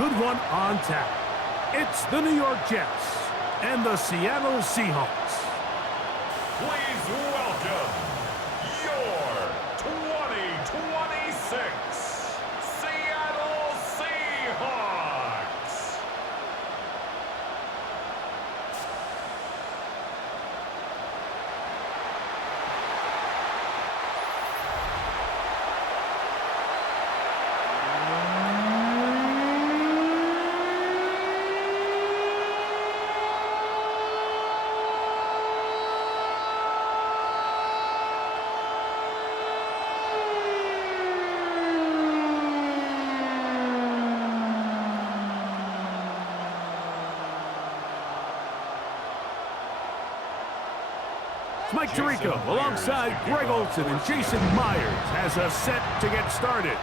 good one on tap. It's the New York Jets and the Seattle Seahawks. Please welcome your 2026 Seattle Seahawks. Mike Tirico alongside Greg Olsen and Jason Myers has us set to get started.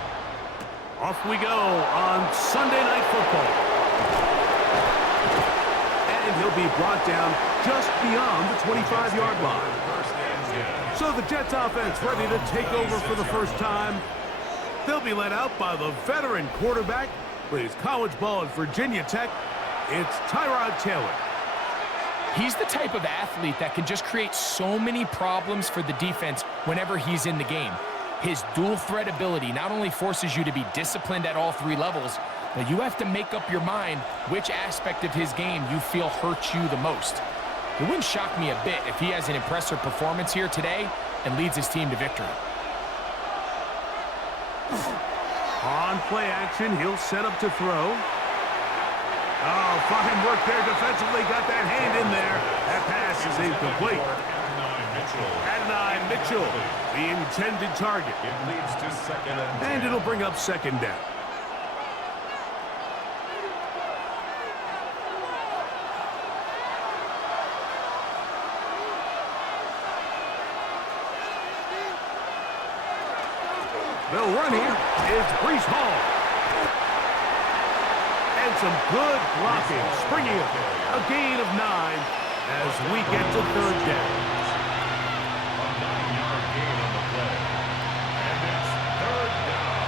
Off we go on Sunday Night Football. And he'll be brought down just beyond the 25-yard line. So the Jets offense ready to take over for the first time. They'll be led out by the veteran quarterback, plays college ball at Virginia Tech. It's Tyrod Taylor. He's the type of athlete that can just create so many problems for the defense whenever he's in the game. His dual threat ability not only forces you to be disciplined at all three levels, but you have to make up your mind which aspect of his game you feel hurts you the most. It wouldn't shock me a bit if he has an impressive performance here today and leads his team to victory. On play action, he'll set up to throw. Oh, fine work there defensively. Got that hand in there. That pass is incomplete. Adonai Mitchell, the intended target. It leads to second and 10. And it'll bring up second down. They'll run here. It's Breece Hall. And some good blocking. Springing up. A gain of 9 as we get to third down. A 9-yard gain on the play. And it's third down.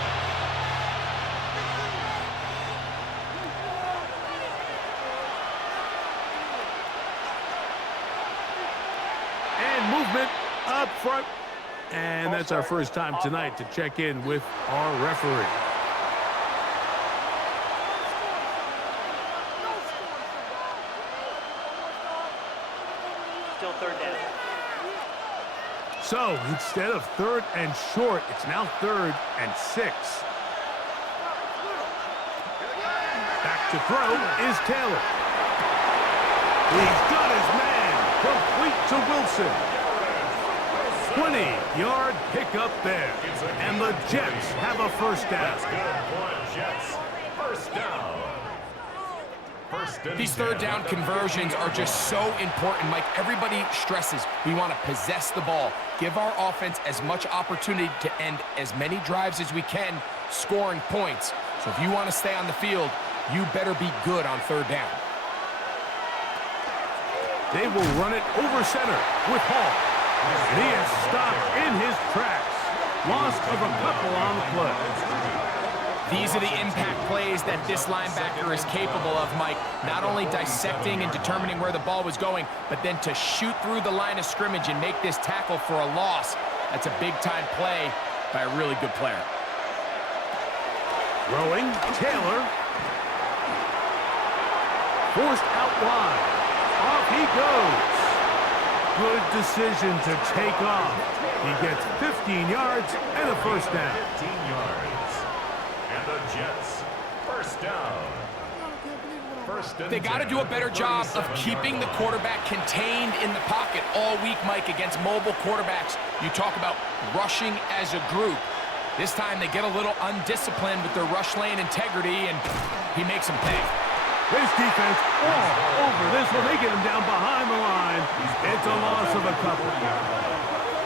And movement up front. And that's our first time tonight to check in with our referee. Still third down. So instead of third and short, it's now third and 6. Back to throw is Taylor. He's got his man. Complete to Wilson. 20-yard pickup there. And the Jets have a first down. That's good for the Jets. First down. These third down conversions are just so important, Mike. Everybody stresses we want to possess the ball, give our offense as much opportunity to end as many drives as we can, scoring points. So if you want to stay on the field, you better be good on third down. They will run it over center with Hall. He is stopped in his tracks. Loss of a couple on the play. These are the impact plays that this linebacker is capable of, Mike. Not only dissecting and determining where the ball was going, but then to shoot through the line of scrimmage and make this tackle for a loss. That's a big-time play by a really good player. Throwing, Taylor. Forced out wide. Off he goes. Good decision to take off. He gets 15 yards and a first down. 15 yards. And the Jets, first down. They got to do a better job of keeping the quarterback contained in the pocket all week, Mike, against mobile quarterbacks. You talk about rushing as a group. This time they get a little undisciplined with their rush lane integrity, and he makes them pay. This defense all over this one. They get him down behind the line. It's a loss of a couple.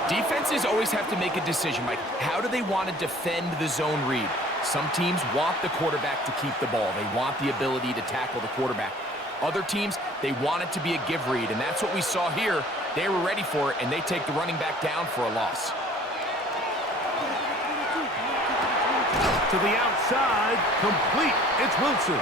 Defenses always have to make a decision, Mike. How do they want to defend the zone read? Some teams want the quarterback to keep the ball. They want the ability to tackle the quarterback. Other teams, they want it to be a give read, and that's what we saw here. They were ready for it, and they take the running back down for a loss. to the outside, complete. It's Wilson.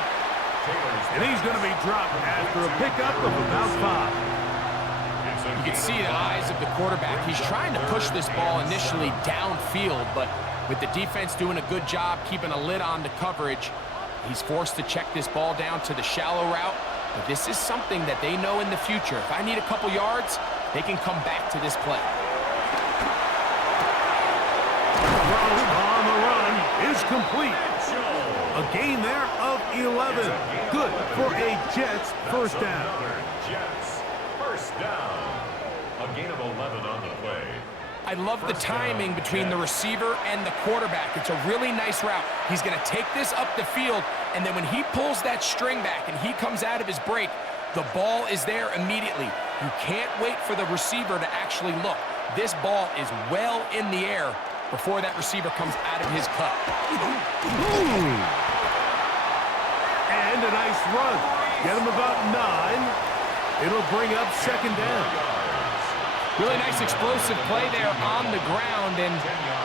And he's going to be dropped after a pickup of about 5. You can see the eyes of the quarterback. He's trying to push this ball initially downfield, but with the defense doing a good job keeping a lid on the coverage, he's forced to check this ball down to the shallow route. But this is something that they know in the future. If I need a couple yards, they can come back to this play. On the run is complete. A gain there of 11. Good for a Jets first down. Jets first down. A gain of 11 on the play. I love the timing between the receiver and the quarterback. It's a really nice route. He's going to take this up the field, and then when he pulls that string back and he comes out of his break, the ball is there immediately. You can't wait for the receiver to actually look. This ball is well in the air before that receiver comes out of his cut. And a nice run. Get him about 9. It'll bring up second down. Really nice explosive play there on the ground. And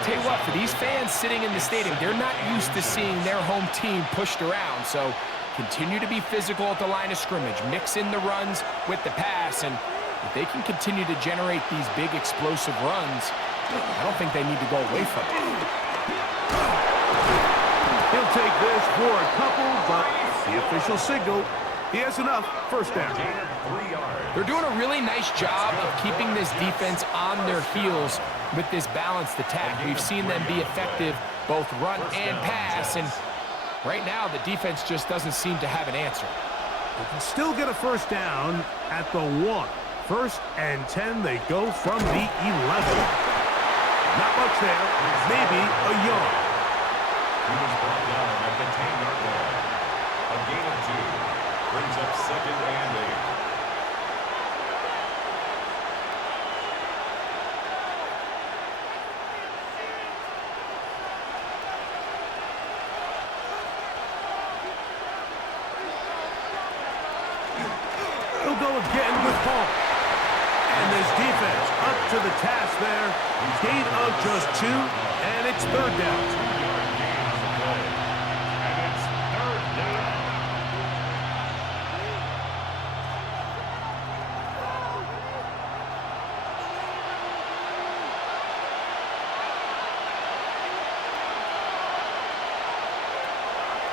tell you what, for these fans sitting in the stadium, they're not used to seeing their home team pushed around. So continue to be physical at the line of scrimmage. Mix in the runs with the pass. And if they can continue to generate these big explosive runs, I don't think they need to go away from it. He'll take this for a couple, but the official signal, he has enough. First down. They're doing a really nice job of keeping this defense on their heels with this balanced attack. We've seen them be effective both run and pass, and right now the defense just doesn't seem to have an answer. They can still get a first down at the 1. First and 10, they go from the 11. Not much there, maybe a yard. He was brought down at the 10-yard line. A gain of 2 brings up second and 8. He'll go again with Paul. And this defense up to the task there. Gain of just 2, and it's third down. 2-yard gain on the play. And it's third down.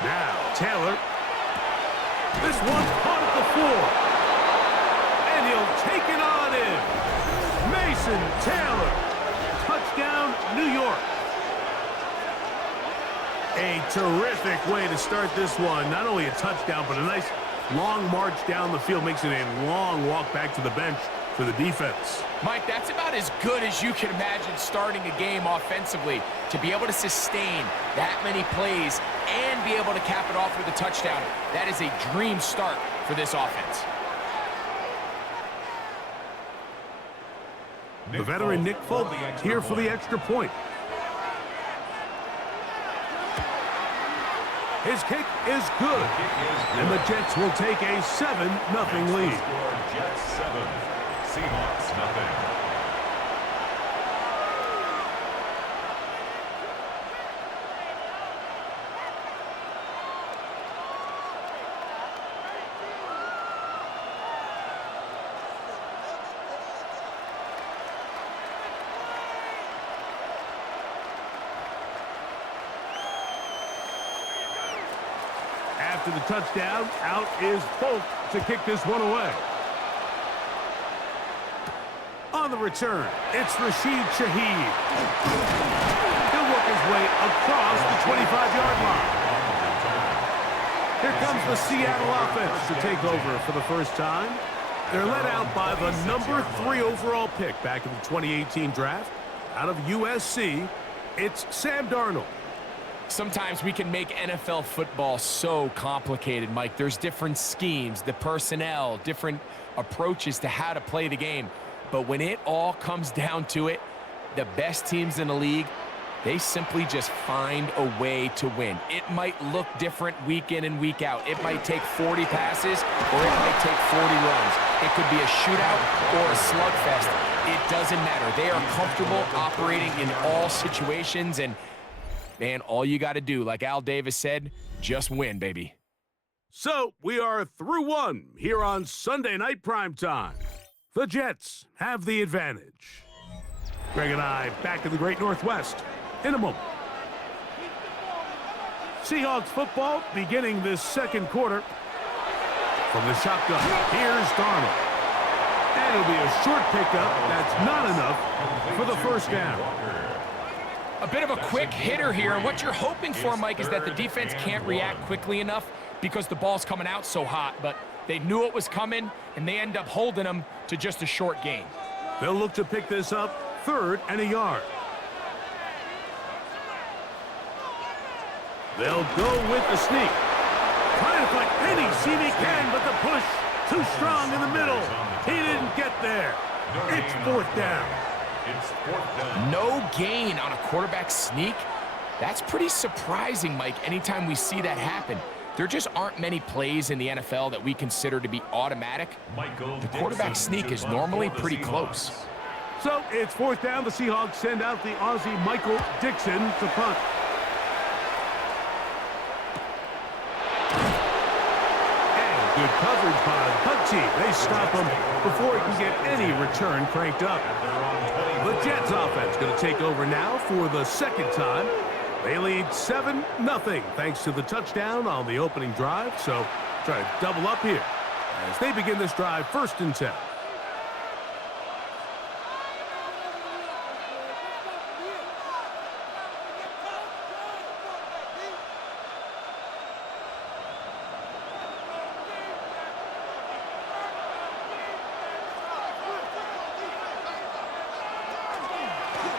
Now, Taylor. This one's caught at the 4. And he'll take it on in. Mason Taylor. Touchdown, New York. A terrific way to start this one. Not only a touchdown, but a nice long march down the field. Makes it a long walk back to the bench for the defense. Mike, that's about as good as you can imagine starting a game offensively. To be able to sustain that many plays and be able to cap it off with a touchdown, that is a dream start for this offense. The veteran Nick Folk here for the extra point. His kick is good. And the Jets will take a 7-0 lead. Jets 7, Seahawks nothing. After the touchdown, out is Folk to kick this one away. On the return, it's Rashid Shaheed. He'll work his way across the 25-yard line. Here comes the Seattle offense to take over for the first time. They're led out by the number 3 overall pick back in the 2018 draft. Out of USC, it's Sam Darnold. Sometimes we can make NFL football so complicated, Mike. There's different schemes, the personnel, different approaches to how to play the game. But when it all comes down to it, the best teams in the league, they simply just find a way to win. It might look different week in and week out. It might take 40 passes or it might take 40 runs. It could be a shootout or a slugfest. It doesn't matter. They are comfortable operating in all situations, and And all you got to do, like Al Davis said, just win, baby. So we are through one here on Sunday Night Primetime. The Jets have the advantage. Greg and I back in the Great Northwest in a moment. Seahawks football beginning this second quarter. From the shotgun, here's Darnold. And it'll be a short pickup. That's not enough for the first down. A bit of a quick hitter here. What you're hoping for, Mike, is that the defense can't react quickly enough because the ball's coming out so hot. But they knew it was coming, and they end up holding them to just a short gain. They'll look to pick this up 3rd and a yard. They'll go with the sneak. Trying to find any seam he can, but the push too strong in the middle. He didn't get there. It's 4th down. No gain on a quarterback sneak. That's pretty surprising, Mike, anytime we see that happen. There just aren't many plays in the NFL that we consider to be automatic. The quarterback sneak is normally pretty close. So it's 4th down. The Seahawks send out the Aussie Michael Dixon to punt. Good coverage by the team. They stop him before he can get any return cranked up. The Jets offense going to take over now for the second time. They lead 7-0 thanks to the touchdown on the opening drive. So try to double up here as they begin this drive 1st and 10.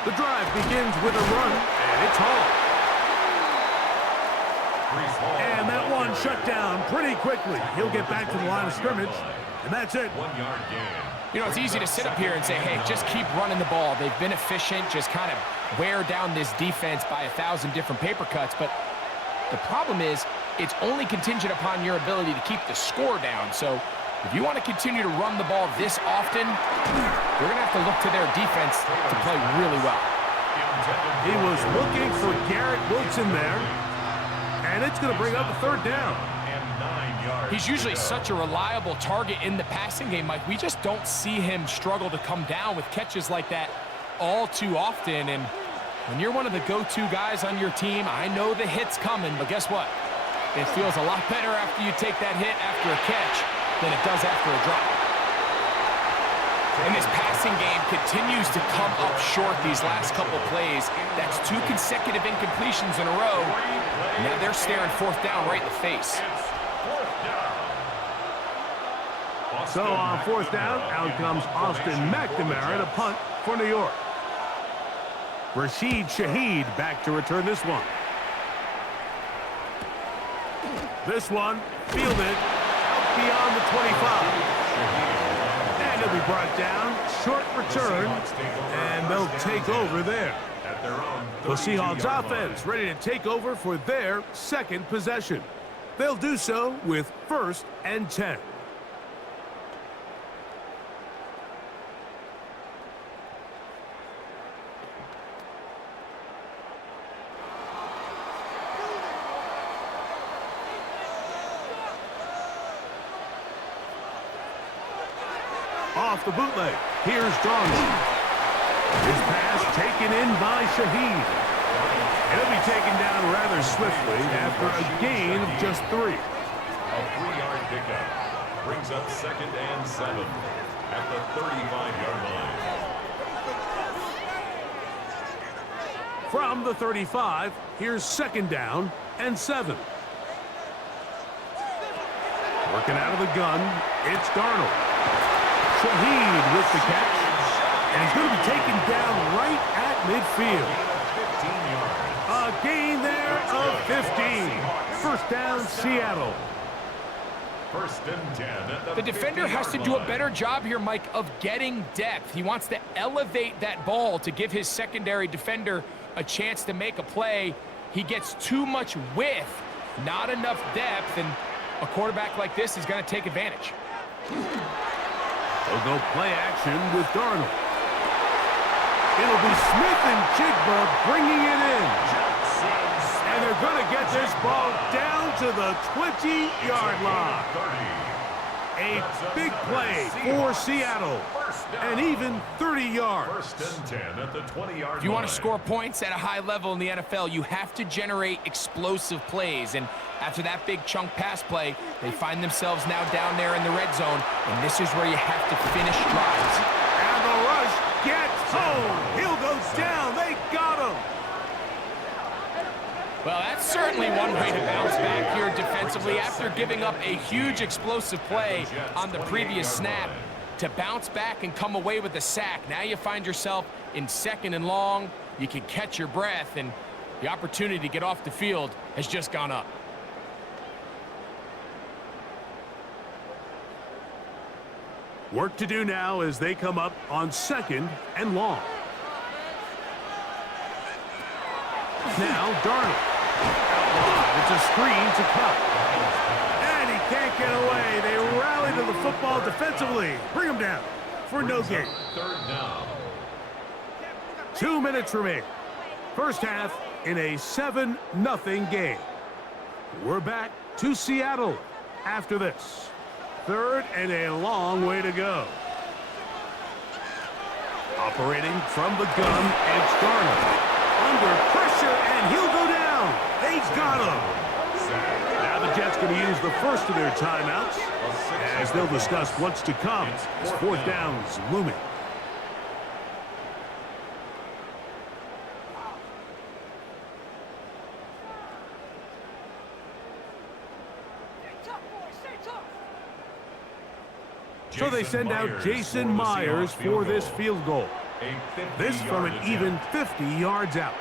The drive begins with a run, and it's Hall. And that one shut down pretty quickly. He'll get back to the line of scrimmage, and that's it. 1 yard gain. You know, it's easy to sit up here and say, hey, just keep running the ball. They've been efficient, just kind of wear down this defense by 1,000 different paper cuts. But the problem is it's only contingent upon your ability to keep the score down. So if you want to continue to run the ball this often, you're going to have to look to their defense to play really well. He was looking for Garrett Wilson there, and it's going to bring up a 3rd down. He's usually such a reliable target in the passing game, Mike. We just don't see him struggle to come down with catches like that all too often. And when you're one of the go-to guys on your team, I know the hit's coming, but guess what? It feels a lot better after you take that hit after a catch than it does after a drop. And this passing game continues to come up short these last couple plays. That's 2 consecutive incompletions in a row. Now they're staring 4th down right in the face. So on 4th down, out comes Austin McNamara to punt for New York. Rashid Shaheed back to return this one. This one fielded out beyond the 25. And it'll be brought down, short return, and they'll take over there. The Seahawks offense ready to take over for their 2nd possession. They'll do so with 1st and 10. Off the bootleg, here's Darnold. His pass taken in by Shaheed. And it'll be taken down rather swiftly after a gain of just 3. A 3-yard pickup brings up 2nd and 7 at the 35-yard line. From the 35, here's 2nd down and 7. Working out of the gun, it's Darnold. Shaheed with the catch, and he's going to be taken down right at midfield. A gain there of 15. 1st down, Seattle. 1st and 10 at The defender has to do a better job here, Mike, of getting depth. He wants to elevate that ball to give his secondary defender a chance to make a play. He gets too much width, not enough depth, and a quarterback like this is going to take advantage. They'll go play action with Darnold. It'll be Smith and Jigba bringing it in. they're going to get this ball down to the 20-yard line. A big play for Seattle, and even 30 yards. First and 10 at the 20-yard line. If you want to score points at a high level in the NFL, you have to generate explosive plays. And after that big chunk pass play, they find themselves now down there in the red zone, and this is where you have to finish drives. And the rush gets home. He'll go down. They got him. Well, that's certainly one way to bounce back here defensively after giving up a huge explosive play on the previous snap. To bounce back and come away with a sack. Now you find yourself in 2nd and long. You can catch your breath, and the opportunity to get off the field has just gone up. Work to do now as they come up on 2nd and long. Now Darnold. It's a screen to cut. And he can't get away. They rally to the football defensively. Bring him down for no gain. 3rd down. 2 minutes remain. First half in a 7-0 game. We're back to Seattle after this. 3rd and a long way to go. Operating from the gun, it's Darnold. Under pressure, and he'll go down. They got him. Now the Jets going to use the first of their timeouts as they'll discuss what's to come. 4th down's looming. So they send out Jason Myers for this field goal. This from an even 50 yards out.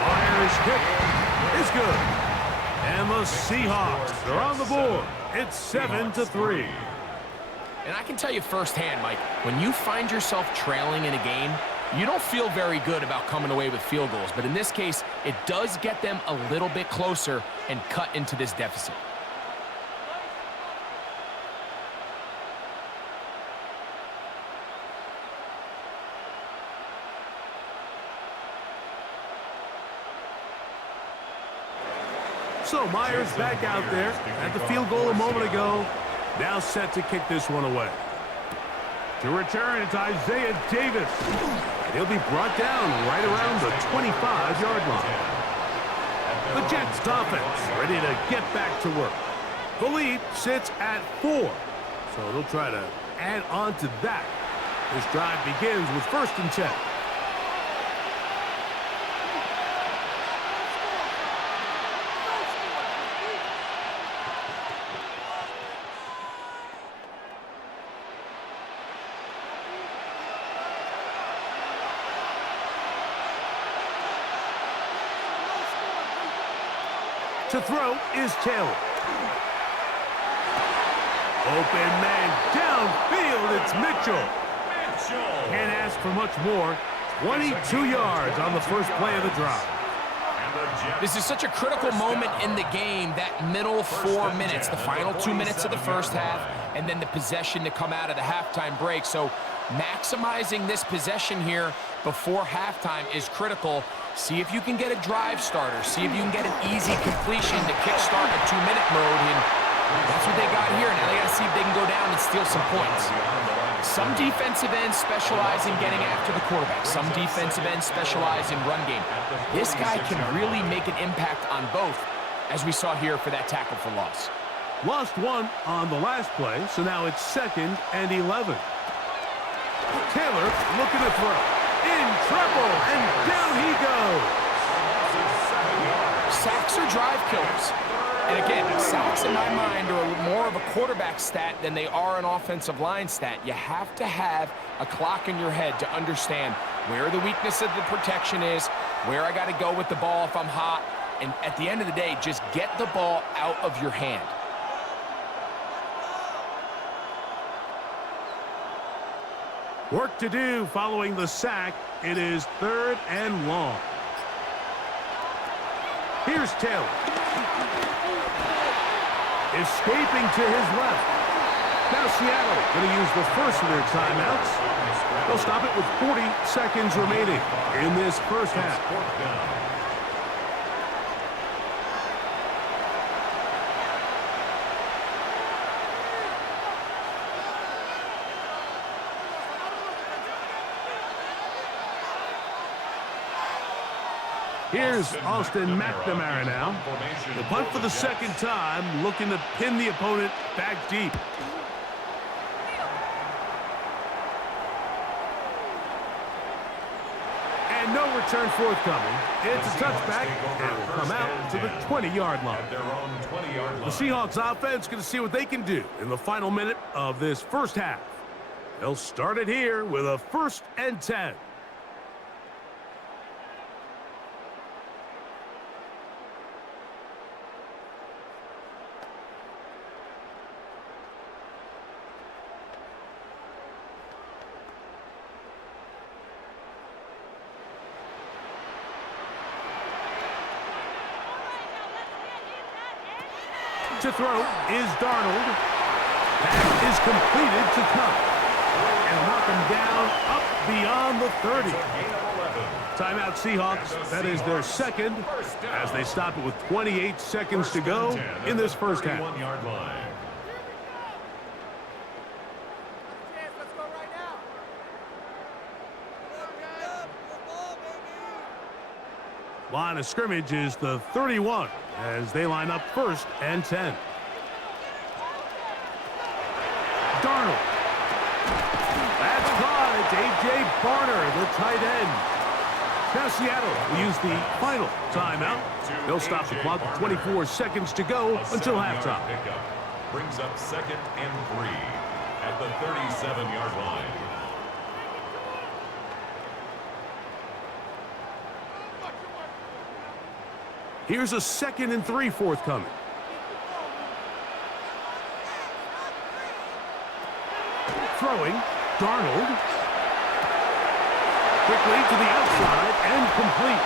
Myers' kick is good. And the Seahawks are on the board. It's 7-3. And I can tell you firsthand, Mike, when you find yourself trailing in a game, you don't feel very good about coming away with field goals. But in this case, it does get them a little bit closer and cut into this deficit. So Myers back out there at the field goal a moment ago. Now set to kick this one away. To return, it's Isaiah Davis. And he'll be brought down right around the 25-yard line. The Jets offense ready to get back to work. The lead sits at 4. So they'll try to add on to that. This drive begins with 1st and 10. To throw is Taylor. Open man downfield, it's Mitchell. Can't ask for much more. 22 yards on the first play of the drive. This is such a critical moment in the game, that middle 4 minutes, the final 2 minutes of the first half, and then the possession to come out of the halftime break. So maximizing this possession here before halftime is critical. See if you can get a drive starter. See if you can get an easy completion to kickstart a 2-minute mode. And that's what they got here. Now they got to see if they can go down and steal some points. Some defensive ends specialize in getting after the quarterback. Some defensive ends specialize in run game. This guy can really make an impact on both, as we saw here for that tackle for loss. Lost one on the last play, so now it's 2nd and 11. Taylor looking to throw. In trouble, and down he goes. Sacks are drive killers. And again, sacks in my mind are more of a quarterback stat than they are an offensive line stat. You have to have a clock in your head to understand where the weakness of the protection is, where I got to go with the ball if I'm hot, and at the end of the day, just get the ball out of your hand. Work to do following the sack. It is 3rd and long. Here's Taylor. Escaping to his left. Now Seattle going to use the first of their timeouts. They'll stop it with 40 seconds remaining in this first half. Here's Austin McNamara now. The punt for the second time, looking to pin the opponent back deep. And no return forthcoming. It's a touchback, and will come out to the 20-yard line. The Seahawks offense going to see what they can do in the final minute of this first half. They'll start it here with a 1st and 10. To throw is Darnold. Pass is completed to Cup. And knock him down up beyond the 30. Timeout Seahawks. That is their second as they stop it with 28 seconds to go in this first half. Line of scrimmage is the 31 as they line up 1st and 10. Darnold. That's caught. It's A.J. Barner, the tight end. Now Seattle will use the final timeout. They'll stop the clock with 24 seconds to go until halftime. Brings up 2nd and 3 at the 37-yard line. Here's a 2nd and 3 forthcoming. Throwing, Darnold. Quickly to the outside and complete.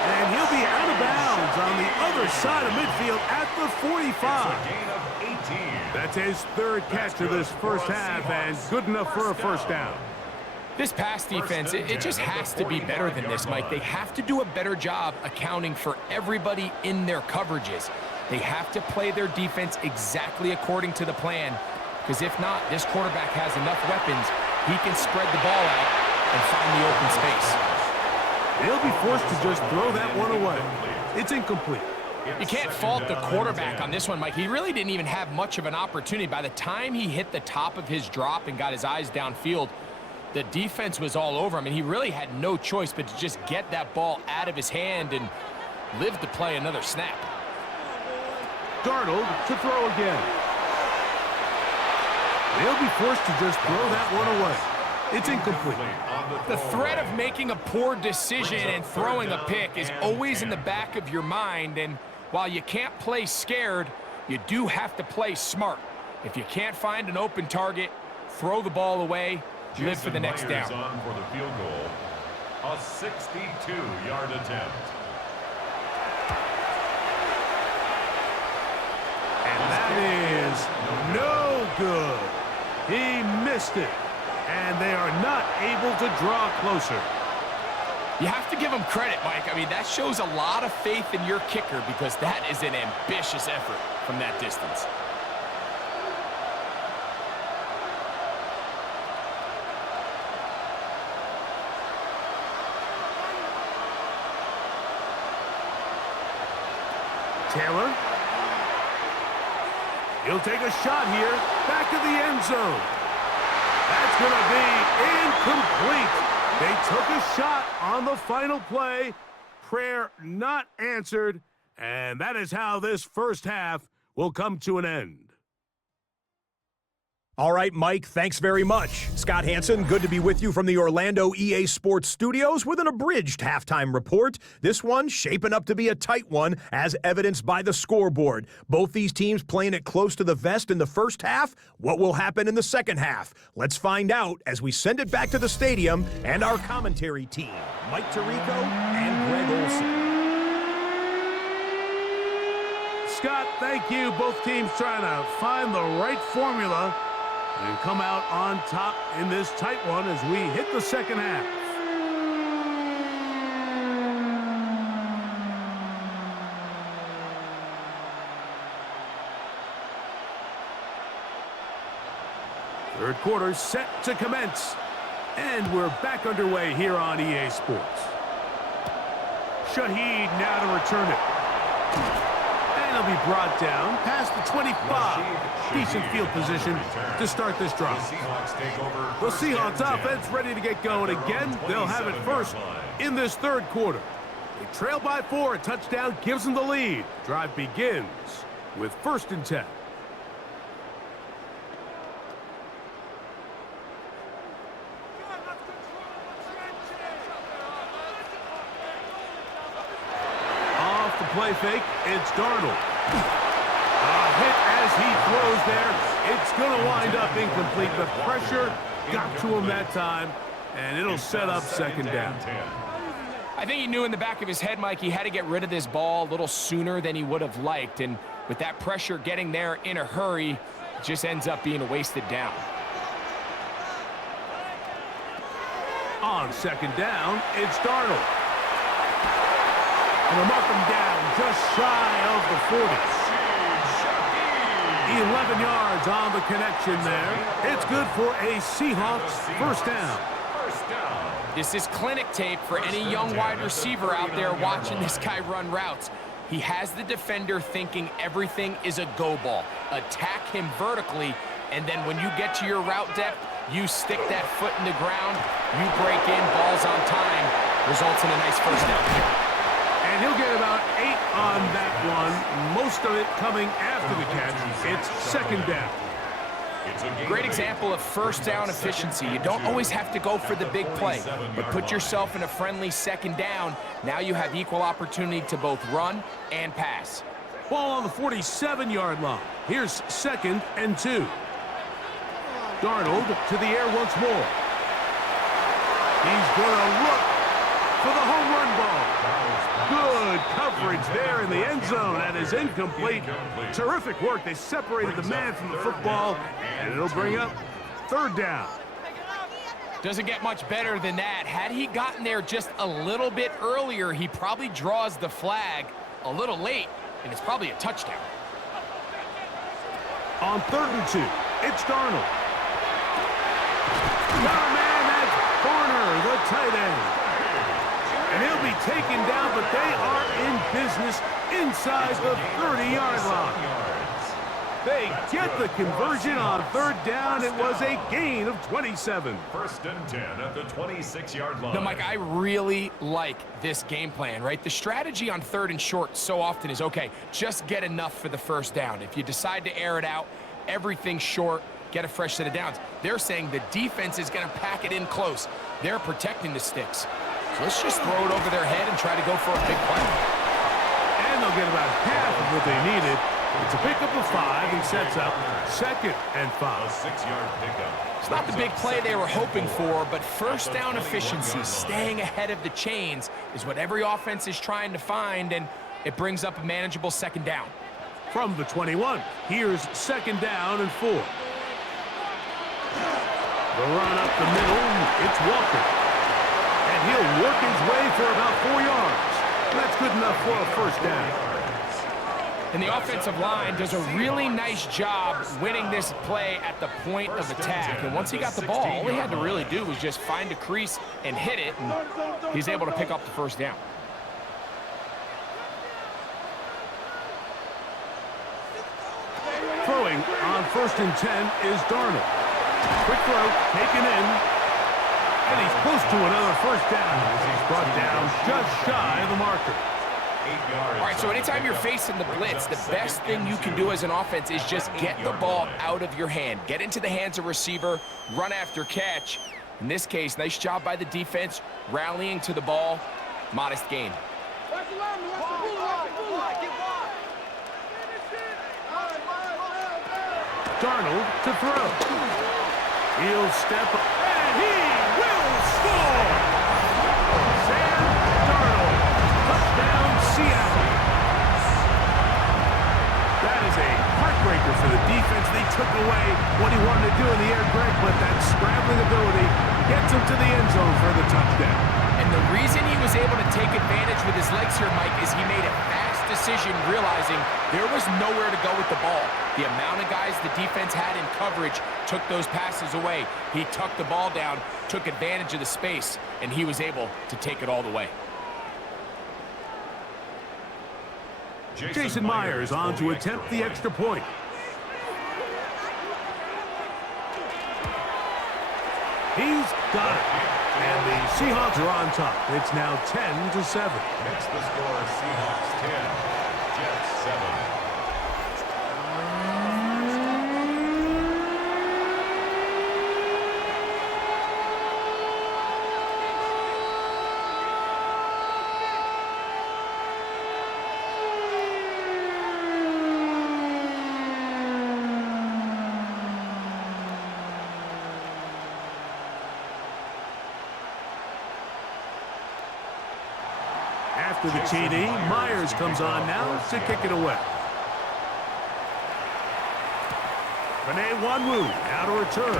And he'll be out of bounds on the other side of midfield at the 45. Gain of 18. That's his 3rd catch of this first half and good enough for a first down. This pass defense, it just has to be better than this, Mike. They have to do a better job accounting for everybody in their coverages. They have to play their defense exactly according to the plan, because if not, this quarterback has enough weapons. He can spread the ball out and find the open space. They'll be forced to just throw that one away. It's incomplete. You can't fault the quarterback on this one, Mike. He really didn't even have much of an opportunity. By the time he hit the top of his drop and got his eyes downfield, the defense was all over him, and he really had no choice but to just get that ball out of his hand and live to play another snap. Darnold to throw again. They'll be forced to just throw that one away. It's incomplete. The threat of making a poor decision and throwing a pick is always in the back of your mind, and while you can't play scared, you do have to play smart. If you can't find an open target, throw the ball away, live for the next down. On for the field goal, a 62-yard attempt. And that is no good. He missed it, and they are not able to draw closer. You have to give him credit, Mike. I mean, that shows a lot of faith in your kicker, because that is an ambitious effort from that distance. Taylor. He'll take a shot here, back of the end zone. That's going to be incomplete. They took a shot on the final play. Prayer not answered, and that is how this first half will come to an end. All right, Mike, thanks very much. Scott Hansen, good to be with you from the Orlando EA Sports Studios with an abridged halftime report. This one shaping up to be a tight one, as evidenced by the scoreboard. Both these teams playing it close to the vest in the first half. What will happen in the second half? Let's find out as we send it back to the stadium and our commentary team, Mike Tirico and Greg Olson. Scott, thank you. Both teams trying to find the right formula and come out on top in this tight one as we hit the second half. Third quarter set to commence. And we're back underway here on EA Sports. Shaheed now to return it. And he'll be brought down past the 25. Decent field position to start this drive. The Seahawks offense ready to get going again. They'll have it first in this third quarter. They trail by 4. A touchdown gives them the lead. Drive begins with 1st and 10. Play fake, it's Darnold. A hit as he throws there. It's going to wind up incomplete. The pressure got to him that time, and it'll set up second down. I think he knew in the back of his head, Mike, he had to get rid of this ball a little sooner than he would have liked, and with that pressure getting there in a hurry, it just ends up being a wasted down. On second down, it's Darnold. And they'll mark him down just shy of the 40. 11 yards on the connection there. It's good for a Seahawks first down. This is clinic tape for any young wide receiver out there watching this guy run routes. He has the defender thinking everything is a go ball. Attack him vertically, and then when you get to your route depth, you stick that foot in the ground, you break in, balls on time, results in a nice first down. And he'll get about 8 on that one, most of it coming after the catch. It's second down. Great example of first down efficiency. You don't always have to go for the big play, but put yourself in a friendly second down. Now you have equal opportunity to both run and pass. Ball on the 47-yard line. Here's 2nd and 2. Darnold to the air once more. He's going to look for the home run ball. Good coverage there in the end zone. That is incomplete. Terrific work. They separated the man from the football, and it'll bring up 3rd down. Doesn't get much better than that. Had he gotten there just a little bit earlier, he probably draws the flag a little late, and it's probably a touchdown. On 3rd and 2, it's Darnold. Got a man, that's Garner, the tight end. And he'll be taken down, but they are in business inside the 30-yard line. They get the conversion on 3rd down. It was a gain of 27. 1st and 10 at the 26-yard line. No, Mike, I really like this game plan, right? The strategy on 3rd and short so often is, okay, just get enough for the first down. If you decide to air it out, everything's short, get a fresh set of downs. They're saying the defense is going to pack it in close. They're protecting the sticks. So let's just throw it over their head and try to go for a big play. And they'll get about half of what they needed. It's a pickup of 5 and sets up 2nd and 5. A 6-yard pickup. It's not the big play they were hoping for, but first down efficiency, staying ahead of the chains, is what every offense is trying to find, and it brings up a manageable 2nd down. From the 21, here's 2nd down and 4. The run up the middle, it's Walker. And he'll work his way for about 4 yards. That's good enough for a first down. And the offensive line does a really nice job winning this play at the point of attack. And once he got the ball, all he had to really do was just find a crease and hit it, and he's able to pick up the first down. Throwing on 1st and 10 is Darnold. Quick throw, taken in. And he's close to another first down as he's brought down just shy of the marker. All right, so anytime you're facing the blitz, the best thing you can do as an offense is just get the ball out of your hand. Get into the hands of receiver, run after catch. In this case, nice job by the defense, rallying to the ball. Modest gain. Darnold to throw. He'll step up, and he will score! Sam Darnold, touchdown Seattle. That is a backbreaker for the defense. They took away what he wanted to do in the air, Greg, but that scrambling ability gets him to the end zone for the touchdown. And the reason he was able to take advantage with his legs here, Mike, is he made a fast decision realizing there was nowhere to go with the ball. The amount of guys the defense had in coverage took those passes away. He tucked the ball down, took advantage of the space, and he was able to take it all the way. Jason Myers on to attempt the extra point. He's got it. And the Seahawks are on top. It's now 10-7. Makes the score Seahawks 10, Jets 7. After the TD, Myers comes on now to kick it away. Rene Wanwu now to return.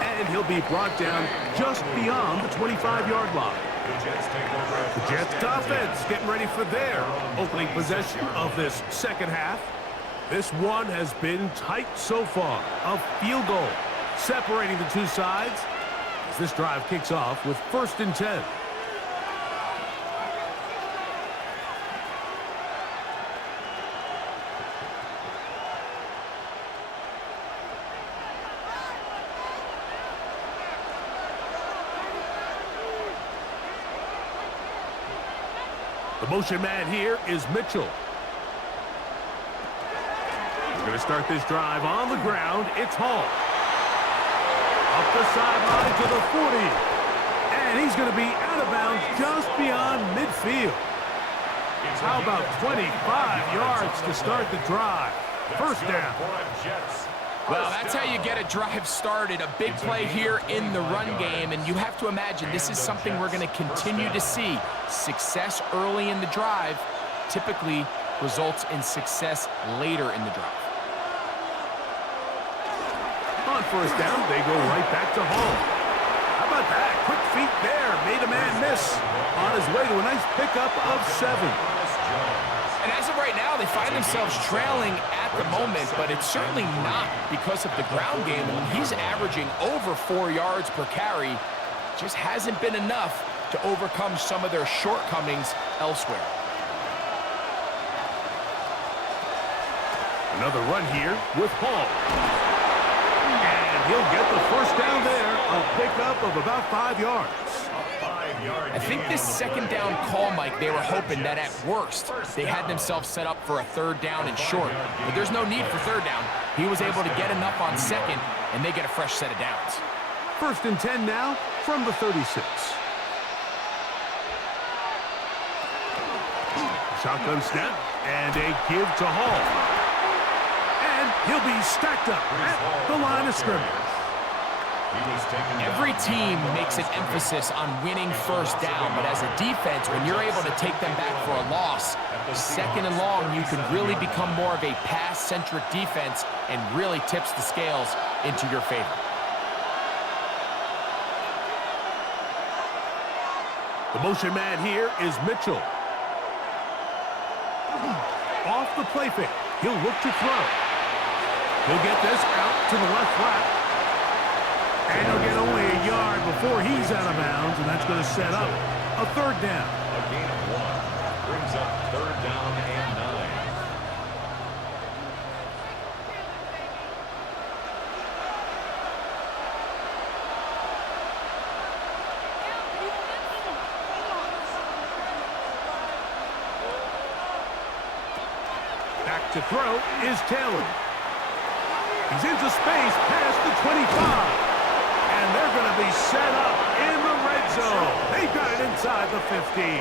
And he'll be brought down just beyond the 25-yard line. The Jets offense getting ready for their opening possession of this second half. This one has been tight so far. A field goal separating the two sides as this drive kicks off with 1st and 10. The motion man here is Mitchell. We're going to start this drive on the ground. It's Hall. Up the sideline to the 40. And he's going to be out of bounds just beyond midfield. How about 25 yards to start the drive? First down. Well, that's how you get a drive started. A big play here in the run game, and you have to imagine this is something we're going to continue to see. Success early in the drive typically results in success later in the drive. On first down, they go right back to Hall. How about that? Quick feet there. Made a man miss on his way to a nice pickup of 7. And as of right now, they find themselves trailing at the moment, but it's certainly not because of the ground game. He's averaging over 4 yards per carry. Just hasn't been enough to overcome some of their shortcomings elsewhere. Another run here with Hall. And he'll get the first down there. A pickup of about 5 yards. I think this second down call, Mike, they were hoping that at worst they had themselves set up for a 3rd down and short. But there's no need for 3rd down. He was able to get enough on 2nd, and they get a fresh set of downs. 1st and 10 now from the 36. Shotgun snap and a give to Hall. And he'll be stacked up at the line of scrimmage. Every team makes an emphasis on winning first down, but as a defense, when you're able to take them back for a loss, 2nd and long, you can really become more of a pass-centric defense and really tips the scales into your favor. The motion man here is Mitchell. Off the play fake. He'll look to throw. He'll get this out to the left flat. And he'll get only a yard before he's out of bounds, and that's going to set up a 3rd down. A gain of 1 brings up 3rd down and 9. Back to throw is Taylor. He's into space past the 25. And they're going to be set up in the red zone. They've got it inside the 15.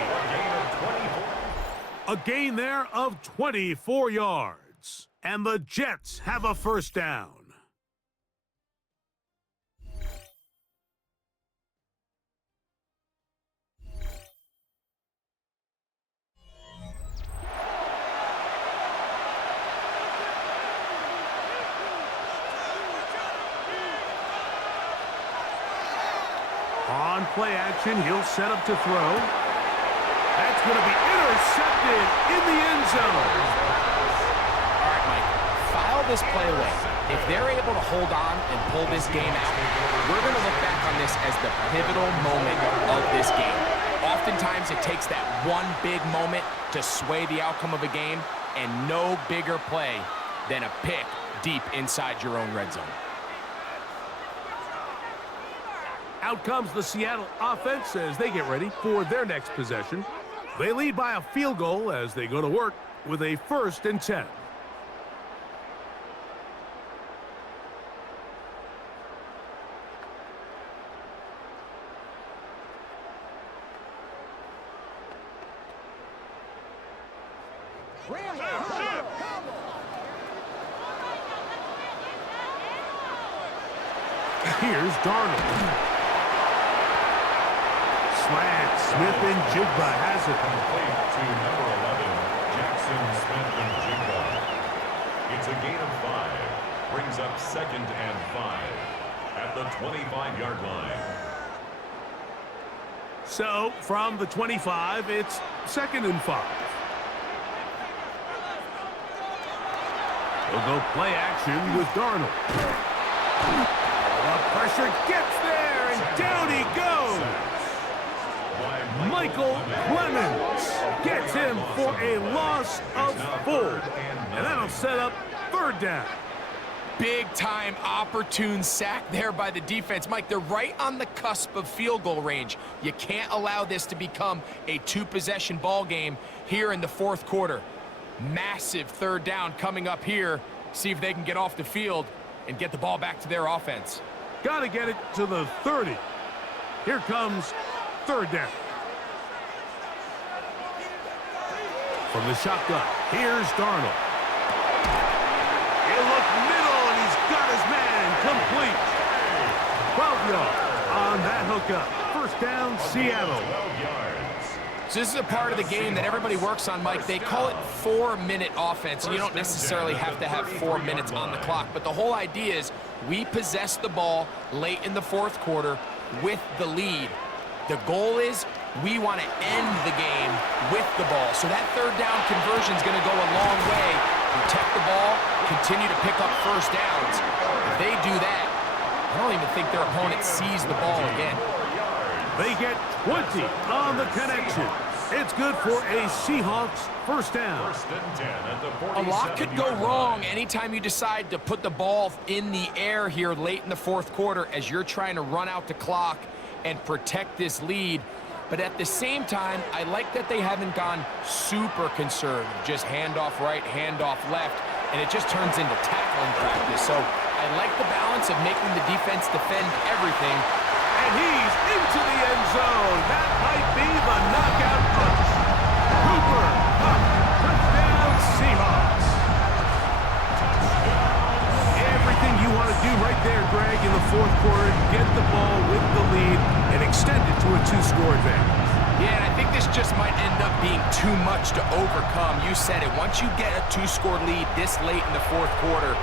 A gain there of 24 yards. And the Jets have a first down. play action. He'll set up to throw. That's going to be intercepted in the end zone. All right, Mike, file this play away. If they're able to hold on and pull this game out, we're going to look back on this as the pivotal moment of this game. Oftentimes, it takes that one big moment to sway the outcome of a game, and no bigger play than a pick deep inside your own red zone. Out comes the Seattle offense as they get ready for their next possession. They lead by a field goal as they go to work with a 1st and 10. Here's Darnold. Slant. Smith and Jigba has it. Complete to number 11, Jackson Smith and Jigba. It's a gain of 5. Brings up 2nd and 5 at the 25-yard line. So, from the 25, it's 2nd and 5. They'll go play action with Darnold. The pressure gets there, and down he goes. Michael Clemens gets him for a loss of 4. And that'll set up 3rd down. Big-time opportune sack there by the defense. Mike, they're right on the cusp of field goal range. You can't allow this to become a 2-possession ball game here in the 4th quarter. Massive 3rd down coming up here. See if they can get off the field and get the ball back to their offense. Got to get it to the 30. Here comes 3rd down. From the shotgun, here's Darnold. He'll look middle, and he's got his man complete. 12 yards on that hookup. 1st down, Seattle. 12 yards. So this is a part of the game that everybody works on, Mike. They call it 4-minute offense, and you don't necessarily have to have 4 minutes on the clock. But the whole idea is we possess the ball late in the 4th quarter with the lead. The goal is we want to end the game with the ball. So that 3rd down conversion is going to go a long way. Protect the ball, continue to pick up 1st downs. If they do that, I don't even think their opponent sees the ball again. They get 20 on the connection. It's good for a Seahawks 1st down. 1st and 10 at the A lot could go 47-yard wrong line. anytime you decide to put the ball in the air here late in the 4th quarter as you're trying to run out the clock and protect this lead. But at the same time, I like that they haven't gone super conservative. Just handoff right, handoff left, and it just turns into tackling practice. So I like the balance of making the defense defend everything. And he's into the end zone. That might be the knockout punch. Cooper, touchdown Seahawks. Everything you want to do right there, Greg, in the 4th quarter, get the ball with the lead and extend it to a 2-score advantage. Yeah, and I think this just might end up being too much to overcome. You said it. Once you get a 2-score lead this late in the 4th quarter,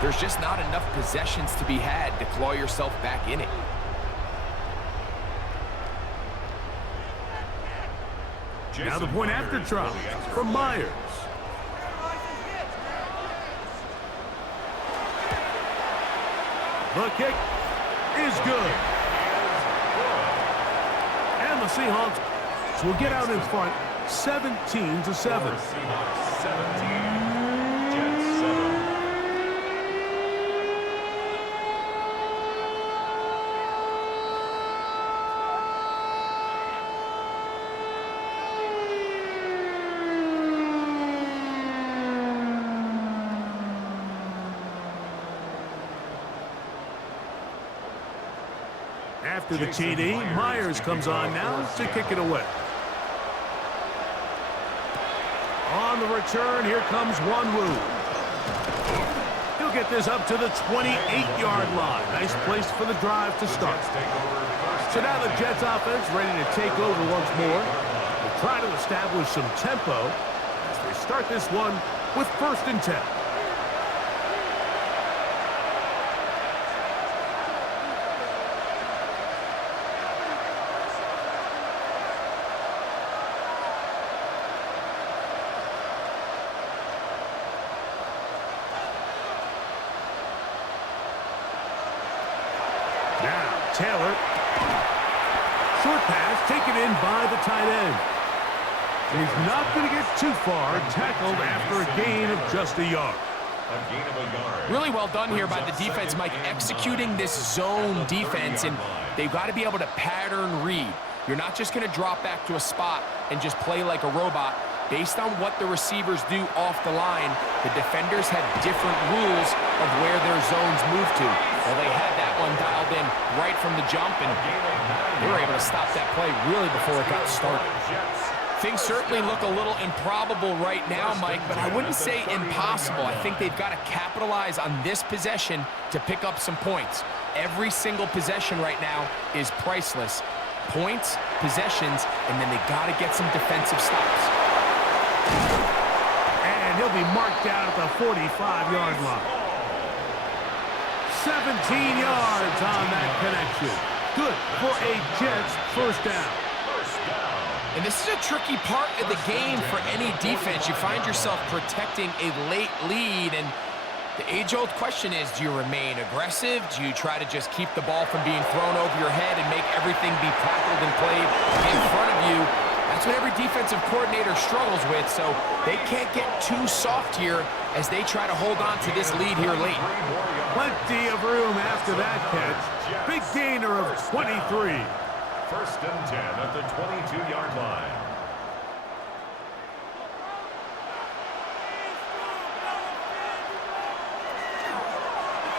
there's just not enough possessions to be had to claw yourself back in it. Now the point after try from Myers. The kick is good. And the Seahawks will get out in front 17-7. Seahawks 17, Jets 7. After the TD, Myers comes on now to kick it away. On the return, here comes Wanwu. He'll get this up to the 28-yard line. Nice place for the drive to start. So now the Jets offense ready to take over once more. They'll try to establish some tempo as they start this one with 1st and 10. Taylor. Short pass taken in by the tight end. He's not going to get too far, tackled after a gain of just a yard. A gain of a yard. Really well done here by the defense, Mike, executing this zone defense, and they've got to be able to pattern read. You're not just going to drop back to a spot and just play like a robot. Based on what the receivers do off the line, the defenders have different rules of where their zones move to. Well, they had that one dialed in right from the jump, and they were able to stop that play really before it got started. Things certainly look a little improbable right now, Mike, but I wouldn't say impossible. I think they've got to capitalize on this possession to pick up some points. Every single possession right now is priceless. Points, possessions, and then they got to get some defensive stops. And he'll be marked down at the 45-yard line. 17 yards on that connection. Good for a Jets first down. And this is a tricky part of the game for any defense. You find yourself protecting a late lead, and the age-old question is, do you remain aggressive? Do you try to just keep the ball from being thrown over your head and make everything be tackled and played in front of you? That's what every defensive coordinator struggles with, so they can't get too soft here as they try to hold on to this lead here late. Plenty of room after that catch. Big gainer of 23. First and 10 at the 22-yard line.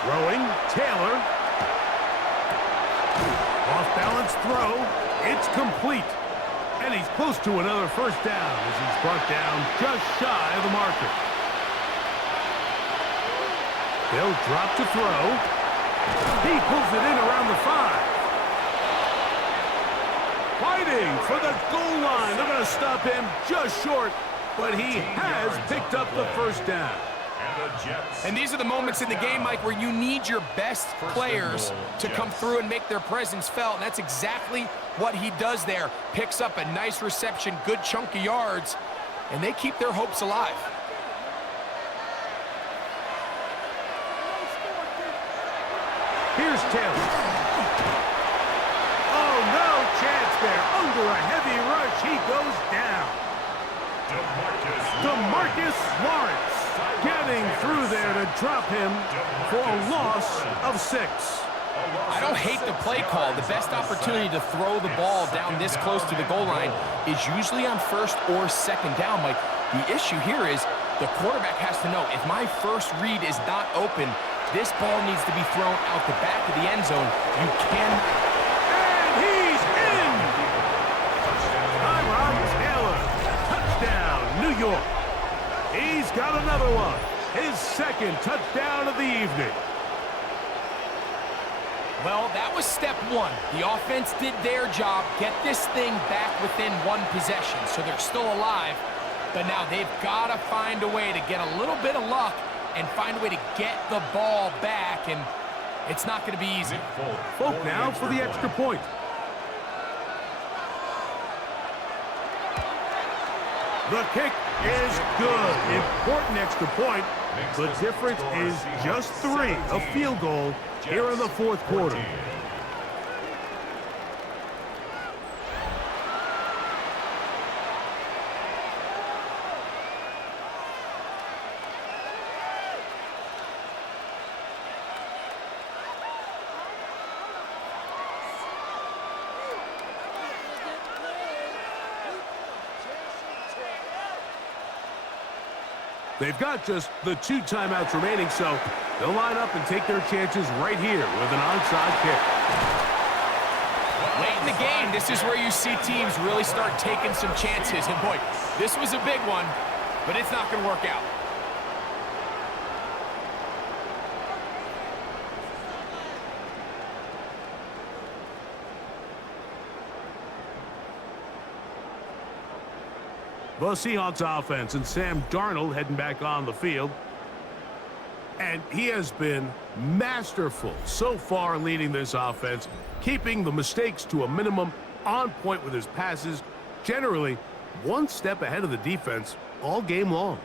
Throwing, Taylor. Off-balance throw. It's complete. And he's close to another first down as he's brought down just shy of the marker. They'll drop to throw. He pulls it in around the 5. Fighting for the goal line. They're going to stop him just short, but he has picked up the first down. And these are the moments in the game, Mike, where you need your best players to come through and make their presence felt, and that's exactly what he does there. Picks up a nice reception, good chunk of yards, and they keep their hopes alive. Here's Taylor. Oh, no chance there. Under a heavy rush, he goes down. DeMarcus Lawrence getting through there to drop him for a loss of 6. I don't hate the play call. The best opportunity to throw the ball down this close to the goal line is usually on first or second down, Mike. The issue here is the quarterback has to know, if my first read is not open, this ball needs to be thrown out the back of the end zone. You cannot. And he's in! Tyrod Taylor. Touchdown, New York. He's got another one. His second touchdown of the evening. Well, that was step one. The offense did their job, get this thing back within one possession, so they're still alive. But now they've got to find a way to get a little bit of luck and find a way to get the ball back, and it's not going to be easy. Folk now for the extra point. The kick is good. Important extra point. The difference is just 3. A field goal here in the fourth quarter. They've got just the 2 timeouts remaining, so they'll line up and take their chances right here with an onside kick. Late in the game, this is where you see teams really start taking some chances. And boy, this was a big one, but it's not going to work out. The Seahawks offense and Sam Darnold heading back on the field. And he has been masterful so far leading this offense, keeping the mistakes to a minimum, on point with his passes, generally one step ahead of the defense all game long.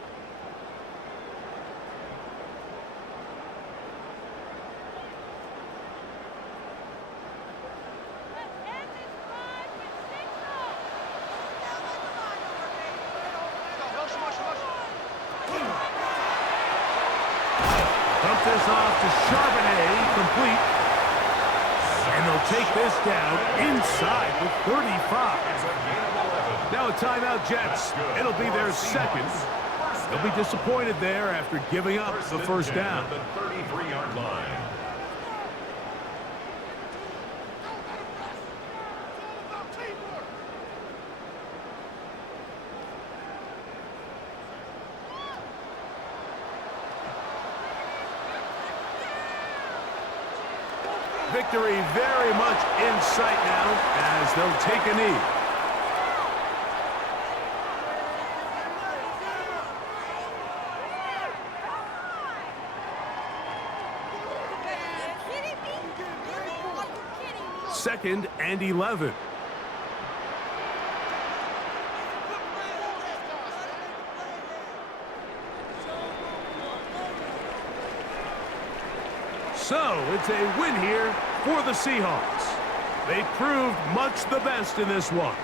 this off to Charbonnet, complete. And they'll take this down inside the 35. Now a timeout, Jets. It'll be their second. They'll be disappointed there after giving up the first down. The 33-yard line. Victory very much in sight now as they'll take a knee. Second and 11. So, it's a win here for the Seahawks. They proved much the best in this one.